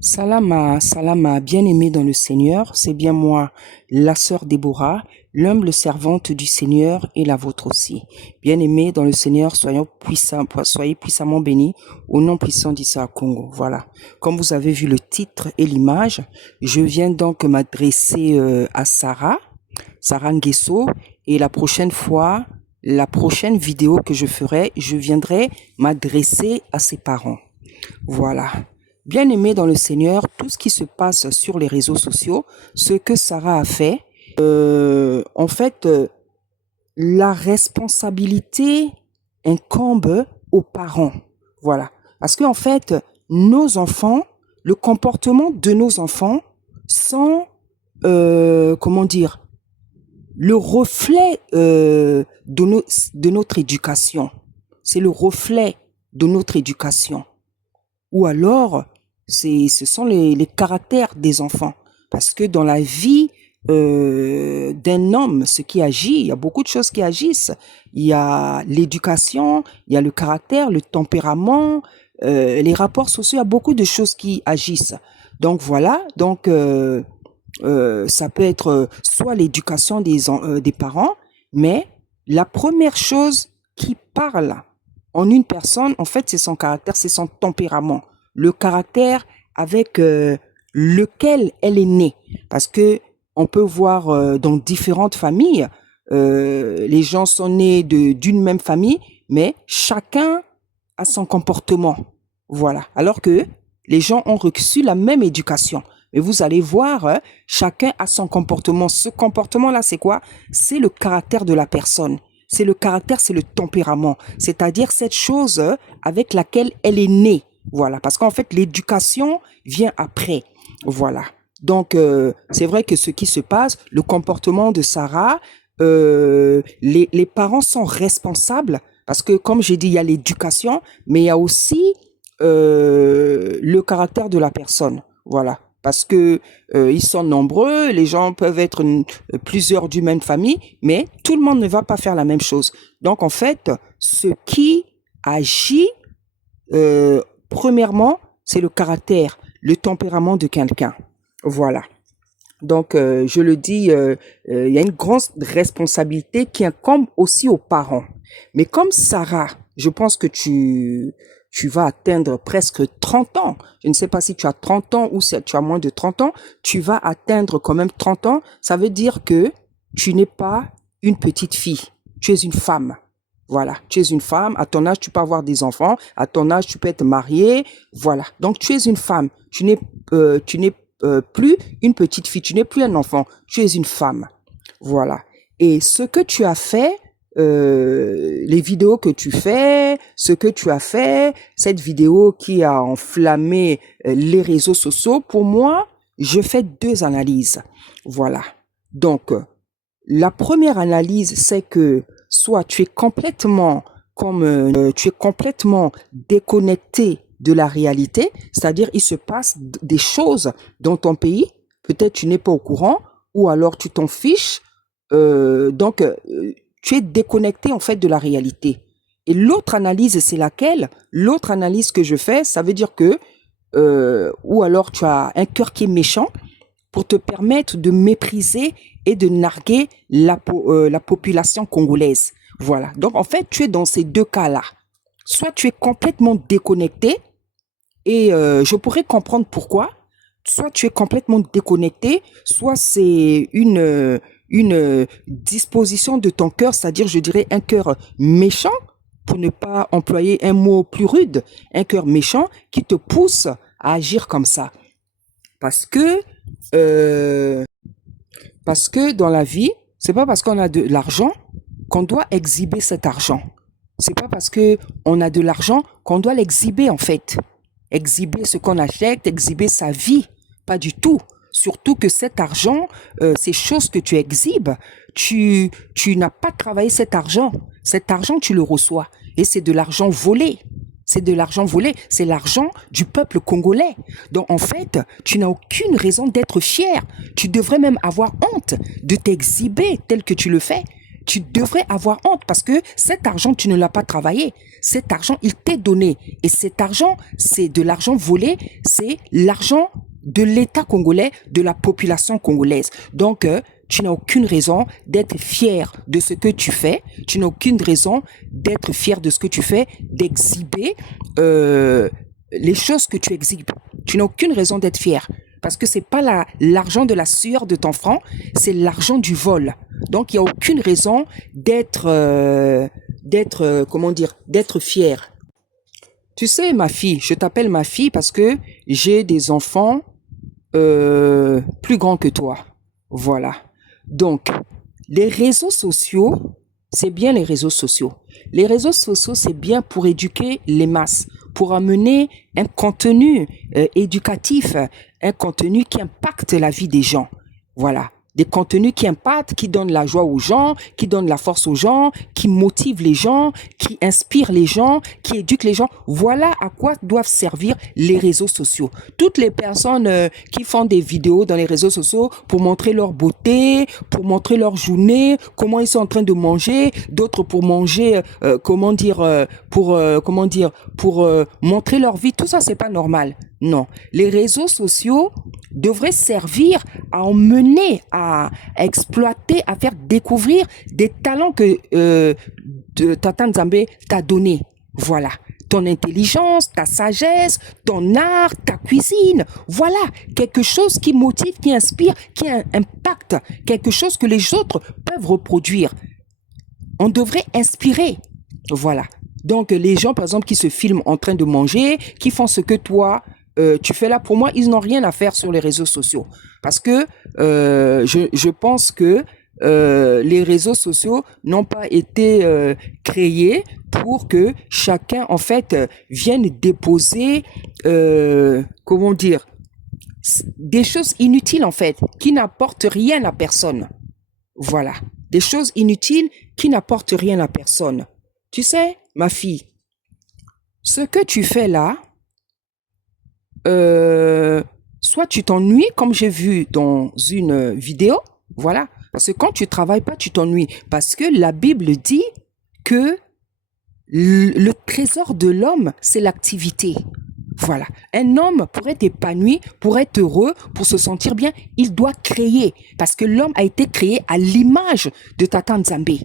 Salama, Salama, bien-aimée dans le Seigneur, c'est bien moi, la sœur Déborah, l'humble servante du Seigneur et la vôtre aussi. Bien-aimée dans le Seigneur, soyez puissamment bénis au nom puissant d'Issa Congo. Voilà. Comme vous avez vu le titre et l'image, je viens donc m'adresser à Sarah Nguesso, et la prochaine fois, la prochaine vidéo que je ferai, je viendrai m'adresser à ses parents. Voilà. Bien-aimé dans le Seigneur, tout ce qui se passe sur les réseaux sociaux, ce que Sarah a fait, en fait, la responsabilité incombe aux parents. Voilà. Parce qu'en fait, nos enfants, le comportement de nos enfants sont, comment dire, le reflet de notre éducation. C'est le reflet de notre éducation. Ou alors, ce sont les caractères des enfants. Parce que dans la vie d'un homme, ce qui agit, il y a beaucoup de choses qui agissent. Il y a l'éducation, il y a le caractère, le tempérament, les rapports sociaux, il y a beaucoup de choses qui agissent. Donc voilà, ça peut être soit l'éducation des parents, mais la première chose qui parle en une personne, en fait, c'est son caractère, c'est son tempérament, le caractère avec lequel elle est née. Parce que on peut voir dans différentes familles, les gens sont nés d'une même famille, mais chacun a son comportement. Voilà. Alors que les gens ont reçu la même éducation. Mais vous allez voir, chacun a son comportement. Ce comportement-là, c'est quoi? C'est le caractère de la personne. C'est le caractère, c'est le tempérament. C'est-à-dire cette chose avec laquelle elle est née. Voilà. Parce qu'en fait, l'éducation vient après. Voilà. Donc, c'est vrai que ce qui se passe, le comportement de Sarah, les parents sont responsables. Parce que, comme j'ai dit, il y a l'éducation, mais il y a aussi le caractère de la personne. Voilà. Parce que ils sont nombreux, les gens peuvent être plusieurs d'une même famille, mais tout le monde ne va pas faire la même chose. Donc en fait, ce qui agit, premièrement, c'est le caractère, le tempérament de quelqu'un. Voilà. Donc je le dis, il y a une grande responsabilité qui incombe aussi aux parents. Mais comme Sarah, je pense que tu vas atteindre presque 30 ans. Je ne sais pas si tu as 30 ans ou si tu as moins de 30 ans. Tu vas atteindre quand même 30 ans. Ça veut dire que tu n'es pas une petite fille. Tu es une femme. Voilà. Tu es une femme. À ton âge, tu peux avoir des enfants. À ton âge, tu peux être mariée. Voilà. Donc, tu es une femme. Tu n'es plus une petite fille. Tu n'es plus un enfant. Tu es une femme. Voilà. Et ce que tu as fait, les vidéos que tu fais, ce que tu as fait, cette vidéo qui a enflammé les réseaux sociaux, pour moi, je fais deux analyses. Voilà. Donc, la première analyse, c'est que soit tu es complètement tu es complètement déconnecté de la réalité, c'est-à-dire il se passe des choses dans ton pays, peut-être tu n'es pas au courant, ou alors tu t'en fiches, tu es déconnecté en fait de la réalité. Et l'autre analyse, c'est laquelle? L'autre analyse que je fais, ça veut dire que, ou alors tu as un cœur qui est méchant pour te permettre de mépriser et de narguer la population congolaise. Voilà. Donc en fait, tu es dans ces deux cas-là. Soit tu es complètement déconnecté, et je pourrais comprendre pourquoi. Soit tu es complètement déconnecté, soit c'est une disposition de ton cœur, c'est-à-dire, je dirais, un cœur méchant, pour ne pas employer un mot plus rude, un cœur méchant qui te pousse à agir comme ça. Parce que dans la vie, c'est pas parce qu'on a de l'argent qu'on doit exhiber cet argent. C'est pas parce que on a de l'argent qu'on doit l'exhiber, en fait. Exhiber ce qu'on achète, exhiber sa vie. Pas du tout. Surtout que cet argent, ces choses que tu exhibes, tu n'as pas travaillé cet argent. Cet argent, tu le reçois. Et c'est de l'argent volé. C'est de l'argent volé. C'est l'argent du peuple congolais. Donc, en fait, tu n'as aucune raison d'être fier. Tu devrais même avoir honte de t'exhiber tel que tu le fais. tu devrais avoir honte parce que cet argent, tu ne l'as pas travaillé. Cet argent, il t'est donné. Et cet argent, c'est de l'argent volé, c'est l'argent de l'État congolais, de la population congolaise. Donc, tu n'as aucune raison d'être fier de ce que tu fais. Tu n'as aucune raison d'être fier de ce que tu fais, d'exhiber les choses que tu exhibes. Tu n'as aucune raison d'être fier. Parce que c'est pas l'argent de la sueur de ton front, c'est l'argent du vol. Donc, il n'y a aucune raison d'être, comment dire, d'être fier. Tu sais, ma fille, je t'appelle ma fille parce que j'ai des enfants plus grands que toi. Voilà. Donc, les réseaux sociaux, c'est bien les réseaux sociaux. Les réseaux sociaux, c'est bien pour éduquer les masses, pour amener un contenu éducatif, un contenu qui impacte la vie des gens. Voilà. Des contenus qui impactent, qui donnent la joie aux gens, qui donnent la force aux gens, qui motivent les gens, qui inspirent les gens, qui éduquent les gens. Voilà à quoi doivent servir les réseaux sociaux. Toutes les personnes qui font des vidéos dans les réseaux sociaux pour montrer leur beauté, pour montrer leur journée, comment ils sont en train de manger, d'autres pour manger, pour montrer leur vie. Tout ça, c'est pas normal. Non. Les réseaux sociaux devraient servir à emmener, à exploiter, à faire découvrir des talents que Tata Nzambe t'a donné. Voilà. Ton intelligence, ta sagesse, ton art, ta cuisine. Voilà. Quelque chose qui motive, qui inspire, qui impacte. Quelque chose que les autres peuvent reproduire. On devrait inspirer. Voilà. Donc, les gens, par exemple, qui se filment en train de manger, qui font ce que toi, tu fais là, pour moi, ils n'ont rien à faire sur les réseaux sociaux. Parce que je pense que les réseaux sociaux n'ont pas été créés pour que chacun, en fait, vienne déposer, comment dire, des choses inutiles, en fait, qui n'apportent rien à personne. Voilà. Des choses inutiles qui n'apportent rien à personne. Tu sais, ma fille, ce que tu fais là, soit tu t'ennuies, comme j'ai vu dans une vidéo, voilà. Parce que quand tu travailles pas, tu t'ennuies. Parce que la Bible dit que le trésor de l'homme, c'est l'activité. Voilà. Un homme, pour être épanoui, pour être heureux, pour se sentir bien, il doit créer. Parce que l'homme a été créé à l'image de Tata Nzambe.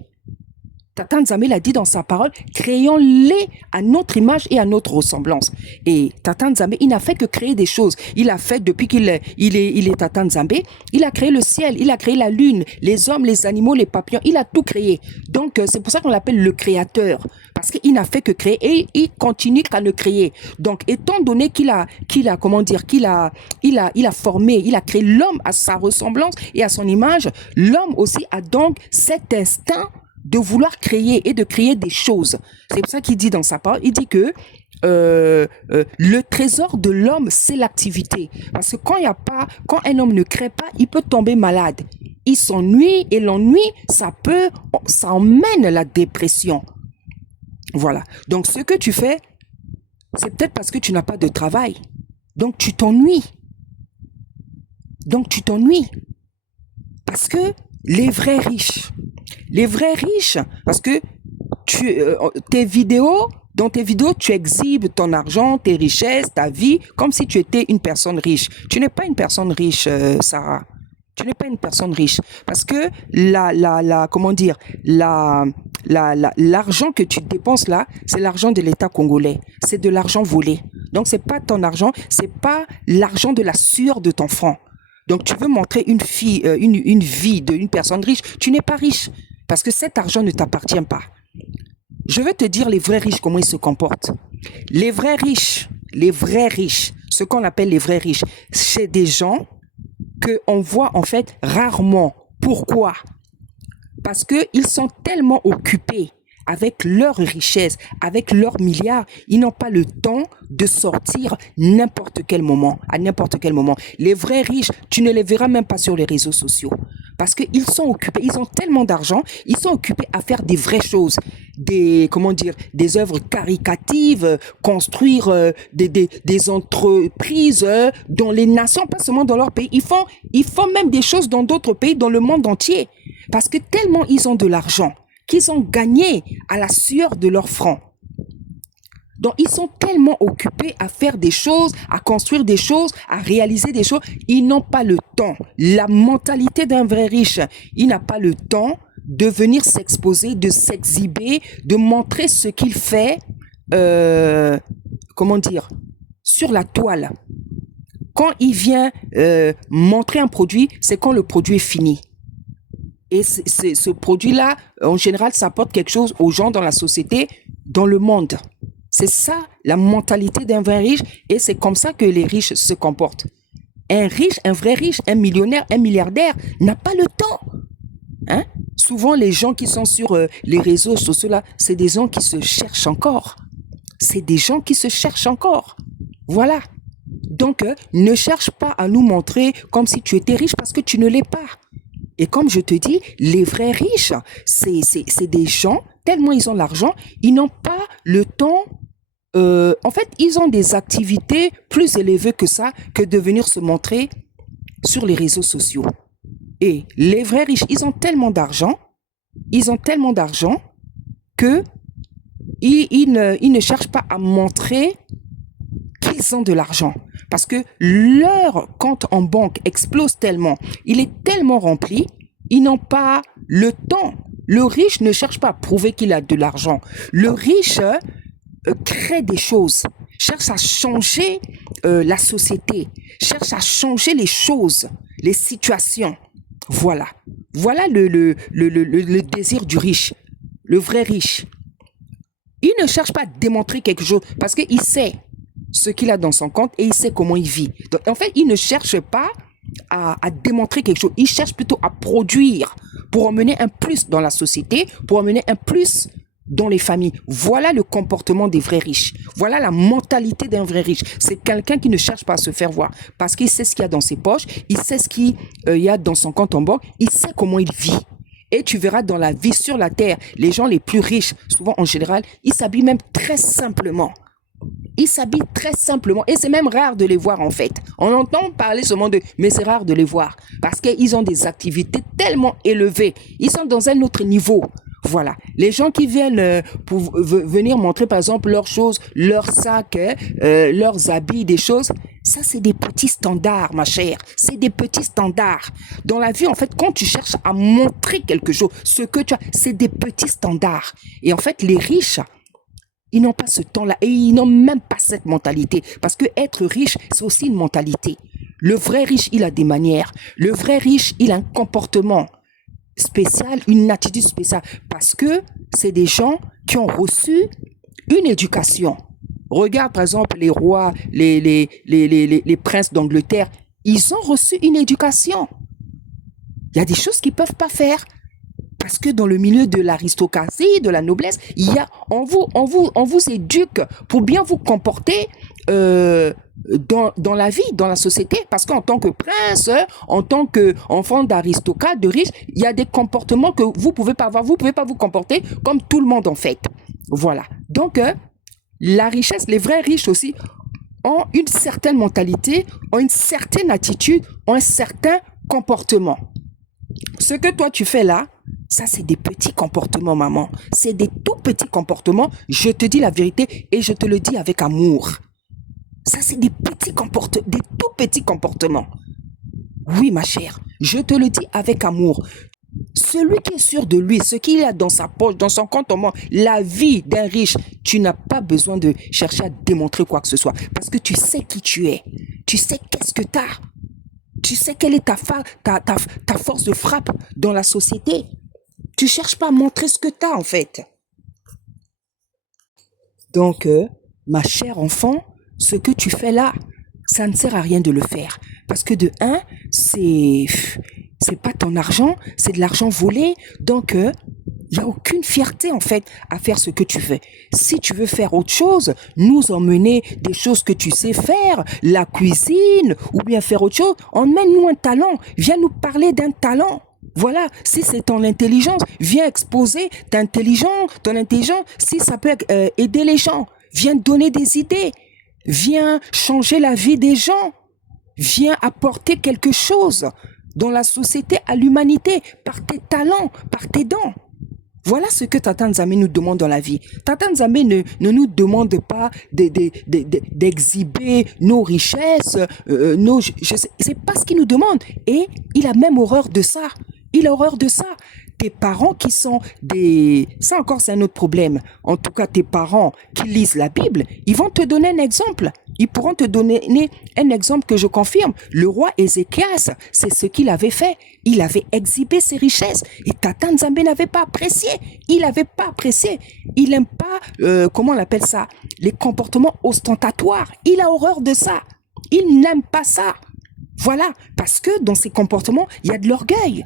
Tata Nzambe l'a dit dans sa parole, créons-les à notre image et à notre ressemblance. Et Tata Nzambe, il n'a fait que créer des choses. Il a fait, depuis qu'il est Tata Nzambe, il a créé le ciel, il a créé la lune, les hommes, les animaux, les papillons, il a tout créé. Donc, c'est pour ça qu'on l'appelle le créateur. Parce qu'il n'a fait que créer et il continue qu'à le créer. Donc, étant donné qu'il a formé, il a créé l'homme à sa ressemblance et à son image, l'homme aussi a donc cet instinct de vouloir créer et de créer des choses. C'est pour ça qu'il dit dans sa parole, il dit que le trésor de l'homme, c'est l'activité. Parce que quand un homme ne crée pas, il peut tomber malade. Il s'ennuie et l'ennui, ça emmène la dépression. Voilà. Donc, ce que tu fais, c'est peut-être parce que tu n'as pas de travail. Donc, tu t'ennuies. Parce que les vrais riches, parce que dans tes vidéos, tu exhibes ton argent, tes richesses, ta vie, comme si tu étais une personne riche. Tu n'es pas une personne riche, Sarah. Tu n'es pas une personne riche. Parce que l'argent que tu dépenses là, c'est l'argent de l'État congolais. C'est de l'argent volé. Donc, c'est pas ton argent, c'est pas l'argent de la sueur de ton front. Donc, tu veux montrer une vie d'une personne riche, tu n'es pas riche. Parce que cet argent ne t'appartient pas. Je vais te dire les vrais riches, comment ils se comportent. Les vrais riches, ce qu'on appelle les vrais riches, c'est des gens qu'on voit en fait rarement. Pourquoi? Parce qu'ils sont tellement occupés avec leur richesse, avec leurs milliards, ils n'ont pas le temps de sortir à n'importe quel moment. Les vrais riches, tu ne les verras même pas sur les réseaux sociaux. Parce qu'ils sont occupés, ils ont tellement d'argent, ils sont occupés à faire des vraies choses, des œuvres caritatives, construire des entreprises dans les nations, pas seulement dans leur pays. Ils font même des choses dans d'autres pays, dans le monde entier. Parce que tellement ils ont de l'argent qu'ils ont gagné à la sueur de leur front. Donc, ils sont tellement occupés à faire des choses, à construire des choses, à réaliser des choses. Ils n'ont pas le temps. La mentalité d'un vrai riche, il n'a pas le temps de venir s'exposer, de s'exhiber, de montrer ce qu'il fait, comment dire, sur la toile. Quand il vient montrer un produit, c'est quand le produit est fini. Et ce produit-là, en général, ça apporte quelque chose aux gens dans la société, dans le monde. C'est ça la mentalité d'un vrai riche et c'est comme ça que les riches se comportent. Un riche, un vrai riche, un millionnaire, un milliardaire n'a pas le temps. Hein? Souvent, les gens qui sont sur les réseaux sociaux, là, c'est des gens qui se cherchent encore. C'est des gens qui se cherchent encore. Voilà. Donc, ne cherche pas à nous montrer comme si tu étais riche parce que tu ne l'es pas. Et comme je te dis, les vrais riches, c'est des gens, tellement ils ont l'argent, ils n'ont pas le temps. En fait, ils ont des activités plus élevées que ça, que de venir se montrer sur les réseaux sociaux. Et les vrais riches, ils ont tellement d'argent que ils ne cherchent pas à montrer qu'ils ont de l'argent. Parce que leur compte en banque explose tellement, il est tellement rempli, ils n'ont pas le temps. Le riche ne cherche pas à prouver qu'il a de l'argent. Le riche crée des choses, cherche à changer la société, cherche à changer les choses, les situations. Voilà. Voilà le désir du riche, le vrai riche. Il ne cherche pas à démontrer quelque chose parce qu'il sait ce qu'il a dans son compte et il sait comment il vit. Donc, en fait, il ne cherche pas à démontrer quelque chose. Il cherche plutôt à produire pour emmener un plus dans la société, pour emmener un plus dans les familles. Voilà le comportement des vrais riches. Voilà la mentalité d'un vrai riche. C'est quelqu'un qui ne cherche pas à se faire voir parce qu'il sait ce qu'il y a dans ses poches, il sait ce qu'il y a dans son compte en banque, il sait comment il vit. Et tu verras dans la vie sur la terre, les gens les plus riches, souvent en général, ils s'habillent même très simplement. Ils s'habillent très simplement et c'est même rare de les voir en fait. On entend parler seulement d'eux, mais c'est rare de les voir parce qu'ils ont des activités tellement élevées. Ils sont dans un autre niveau. Voilà. Les gens qui viennent pour venir montrer par exemple leurs choses, leurs sacs, leurs habits, des choses, ça c'est des petits standards ma chère. C'est des petits standards. Dans la vie en fait, quand tu cherches à montrer quelque chose, ce que tu as, c'est des petits standards. Et en fait les riches, ils n'ont pas ce temps-là et ils n'ont même pas cette mentalité. Parce que être riche, c'est aussi une mentalité. Le vrai riche, il a des manières. Le vrai riche, il a un comportement spécial, une attitude spéciale. Parce que c'est des gens qui ont reçu une éducation. Regarde par exemple les rois, les princes d'Angleterre. Ils ont reçu une éducation. Il y a des choses qu'ils ne peuvent pas faire. Parce que dans le milieu de l'aristocratie, de la noblesse, on vous éduque pour bien vous comporter dans la vie, dans la société. Parce qu'en tant que prince, en tant qu'enfant d'aristocrate, de riche, il y a des comportements que vous ne pouvez pas avoir. Vous ne pouvez pas vous comporter comme tout le monde en fait. Voilà. Donc, la richesse, les vrais riches aussi, ont une certaine mentalité, ont une certaine attitude, ont un certain comportement. Ce que toi tu fais là, ça c'est des petits comportements maman. C'est des tout petits comportements, je te dis la vérité et je te le dis avec amour. Ça c'est des petits comportements, des tout petits comportements. Oui ma chère, je te le dis avec amour. Celui qui est sûr de lui, ce qu'il a dans sa poche, dans son compte en banque, la vie d'un riche, tu n'as pas besoin de chercher à démontrer quoi que ce soit. Parce que tu sais qui tu es. Tu sais qu'est-ce que tu as. Tu sais quelle est ta force de frappe dans la société. Tu ne cherches pas à montrer ce que tu as en fait. Donc, ma chère enfant, ce que tu fais là, ça ne sert à rien de le faire. Parce que de un, c'est pas ton argent, c'est de l'argent volé. Donc, il n'y a aucune fierté en fait à faire ce que tu fais. Si tu veux faire autre chose, nous emmener des choses que tu sais faire, la cuisine ou bien faire autre chose, emmène-nous un talent, viens nous parler d'un talent. Voilà, si c'est ton intelligence, viens exposer ton intelligence, si ça peut aider les gens, viens donner des idées, viens changer la vie des gens, viens apporter quelque chose. dans la société, à l'humanité, par tes talents, par tes dons. Voilà ce que Tata Nzambe nous demande dans la vie. Tata Nzambe ne nous demande pas d'exhiber nos richesses, c'est pas ce qu'il nous demande. Et il a même horreur de ça. Il a horreur de ça. Tes parents qui sont des... Ça encore, c'est un autre problème. En tout cas, tes parents qui lisent la Bible, ils vont te donner un exemple. Ils pourront te donner un exemple que je confirme. Le roi Ézéchias, c'est ce qu'il avait fait. Il avait exhibé ses richesses. Et Tata Nzambe n'avait pas apprécié. Il n'avait pas apprécié. Il n'aime pas, comment on appelle ça, les comportements ostentatoires. Il a horreur de ça. Il n'aime pas ça. Voilà. Parce que dans ces comportements, il y a de l'orgueil.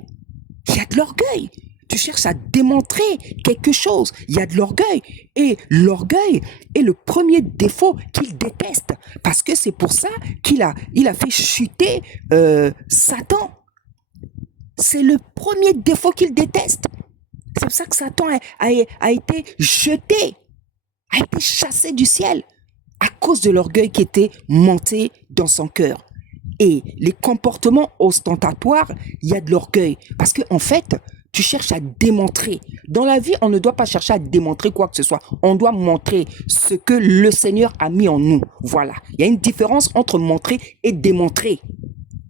Il y a de l'orgueil. Tu cherches à démontrer quelque chose. Il y a de l'orgueil. Et l'orgueil est le premier défaut qu'il déteste. Parce que c'est pour ça qu'il a fait chuter Satan. C'est le premier défaut qu'il déteste. C'est pour ça que Satan a été jeté, a été chassé du ciel à cause de l'orgueil qui était monté dans son cœur. Et les comportements ostentatoires, il y a de l'orgueil. Parce qu'en fait, tu cherches à démontrer. Dans la vie, on ne doit pas chercher à démontrer quoi que ce soit. On doit montrer ce que le Seigneur a mis en nous. Voilà. Il y a une différence entre montrer et démontrer.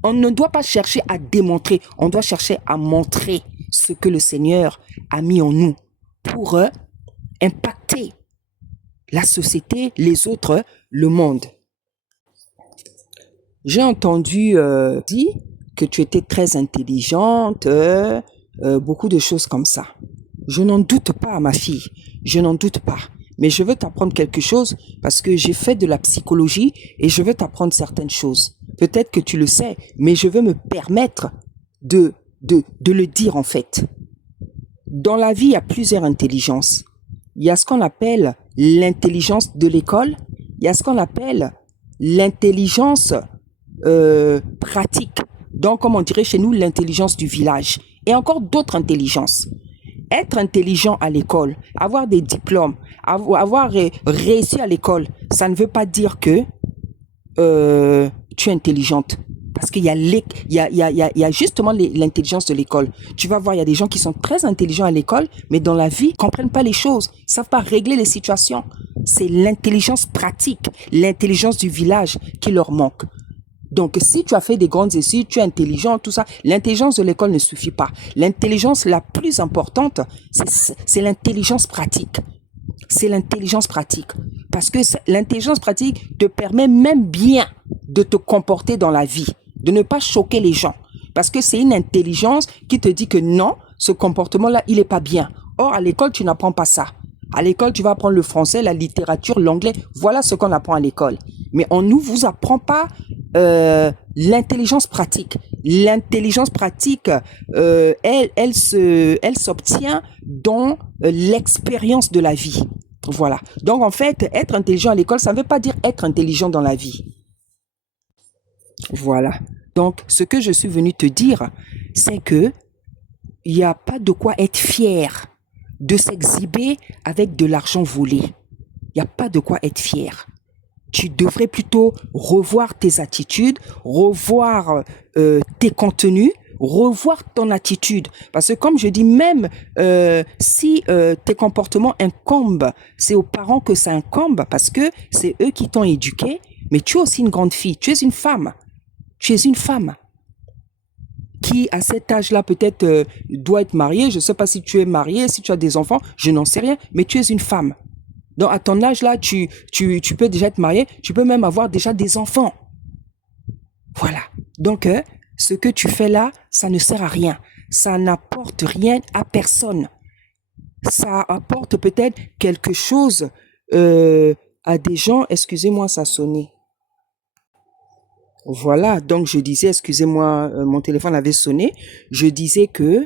On ne doit pas chercher à démontrer. On doit chercher à montrer ce que le Seigneur a mis en nous pour impacter la société, les autres, le monde. J'ai entendu dire que tu étais très intelligente, beaucoup de choses comme ça. Je n'en doute pas, ma fille, je n'en doute pas. Mais je veux t'apprendre quelque chose parce que j'ai fait de la psychologie et je veux t'apprendre certaines choses. Peut-être que tu le sais, mais je veux me permettre de le dire en fait. Dans la vie, il y a plusieurs intelligences. Il y a ce qu'on appelle l'intelligence de l'école, il y a ce qu'on appelle l'intelligence pratique. Donc, comme on dirait chez nous, l'intelligence du village. Et encore d'autres intelligences. Être intelligent à l'école, avoir des diplômes, avoir réussi à l'école, ça ne veut pas dire que tu es intelligente. Parce qu'il y a justement l'intelligence de l'école. Tu vas voir, il y a des gens qui sont très intelligents à l'école, mais dans la vie, ils ne comprennent pas les choses, ne savent pas régler les situations. C'est l'intelligence pratique, l'intelligence du village qui leur manque. Donc, si tu as fait des grandes études, tu es intelligent, tout ça, l'intelligence de l'école ne suffit pas. L'intelligence la plus importante, c'est l'intelligence pratique. C'est l'intelligence pratique. Parce que l'intelligence pratique te permet même bien de te comporter dans la vie, de ne pas choquer les gens. Parce que c'est une intelligence qui te dit que non, ce comportement-là, il n'est pas bien. Or, à l'école, tu n'apprends pas ça. À l'école, tu vas apprendre le français, la littérature, l'anglais. Voilà ce qu'on apprend à l'école. Mais on ne vous apprend pas l'intelligence pratique. L'intelligence pratique, elle s'obtient dans l'expérience de la vie. Voilà. Donc, en fait, être intelligent à l'école, ça ne veut pas dire être intelligent dans la vie. Voilà. Donc, ce que je suis venu te dire, c'est que il n'y a pas de quoi être fier de s'exhiber avec de l'argent volé. Il n'y a pas de quoi être fier. Tu devrais plutôt revoir tes attitudes, revoir tes contenus, revoir ton attitude. Parce que comme je dis, même si tes comportements incombent, c'est aux parents que ça incombe parce que c'est eux qui t'ont éduqué, mais tu es aussi une grande fille, tu es une femme. Tu es une femme qui, à cet âge-là, peut-être doit être mariée. Je ne sais pas si tu es mariée, si tu as des enfants, je n'en sais rien, mais tu es une femme. Donc, à ton âge-là, tu peux déjà être mariée, tu peux même avoir déjà des enfants. Voilà. Donc, ce que tu fais là, ça ne sert à rien. Ça n'apporte rien à personne. Ça apporte peut-être quelque chose à des gens. Excusez-moi, ça a sonné. Voilà, donc je disais, excusez-moi, mon téléphone avait sonné. Je disais que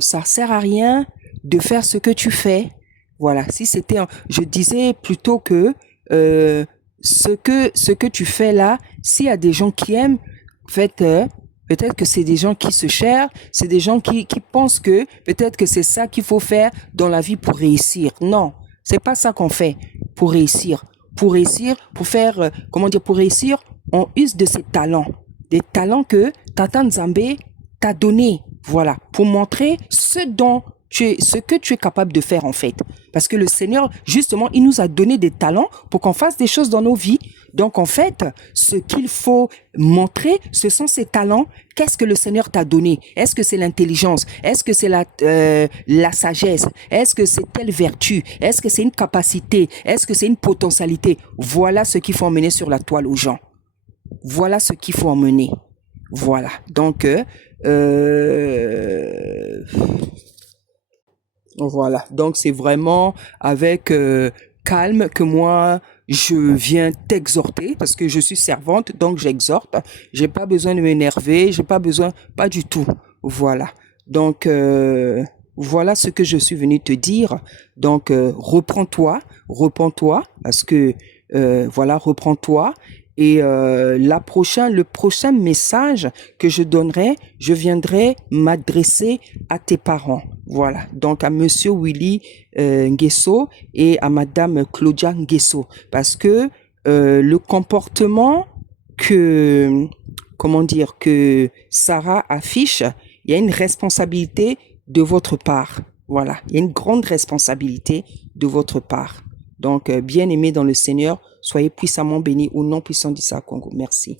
ça sert à rien de faire ce que tu fais. Voilà, si c'était, je disais plutôt que ce que tu fais là, s'il y a des gens qui aiment, en fait, peut-être que c'est des gens qui se cherchent, c'est des gens qui pensent que peut-être que c'est ça qu'il faut faire dans la vie pour réussir. Non, c'est pas ça qu'on fait pour réussir. Pour réussir, pour faire, pour réussir, on use de ses talents. Des talents que Tata Nzambe t'a donné, voilà, pour montrer ce que tu es capable de faire en fait. Parce que le Seigneur, justement, il nous a donné des talents pour qu'on fasse des choses dans nos vies. Donc en fait, ce qu'il faut montrer, ce sont ces talents. Qu'est-ce que le Seigneur t'a donné? Est-ce que c'est l'intelligence? Est-ce que c'est la sagesse? Est-ce que c'est telle vertu? Est-ce que c'est une capacité? Est-ce que c'est une potentialité? Voilà ce qu'il faut emmener sur la toile aux gens. Voilà ce qu'il faut emmener. Voilà. Donc, voilà. Donc, c'est vraiment avec calme que moi, je viens t'exhorter parce que je suis servante, donc j'exhorte. J'ai pas besoin de m'énerver, j'ai pas besoin, pas du tout. Voilà. Donc, voilà ce que je suis venu te dire. Donc, reprends-toi, parce que, voilà, reprends-toi. Et le prochain message que je donnerai, je viendrai m'adresser à tes parents. Voilà, donc à Monsieur Willy Nguesso et à Madame Claudia Nguesso, parce que le comportement que, comment dire, que Sarah affiche, il y a une responsabilité de votre part. Voilà, il y a une grande responsabilité de votre part. Donc, bien-aimés dans le Seigneur, soyez puissamment bénis au nom puissant d'Issa Congo. Merci.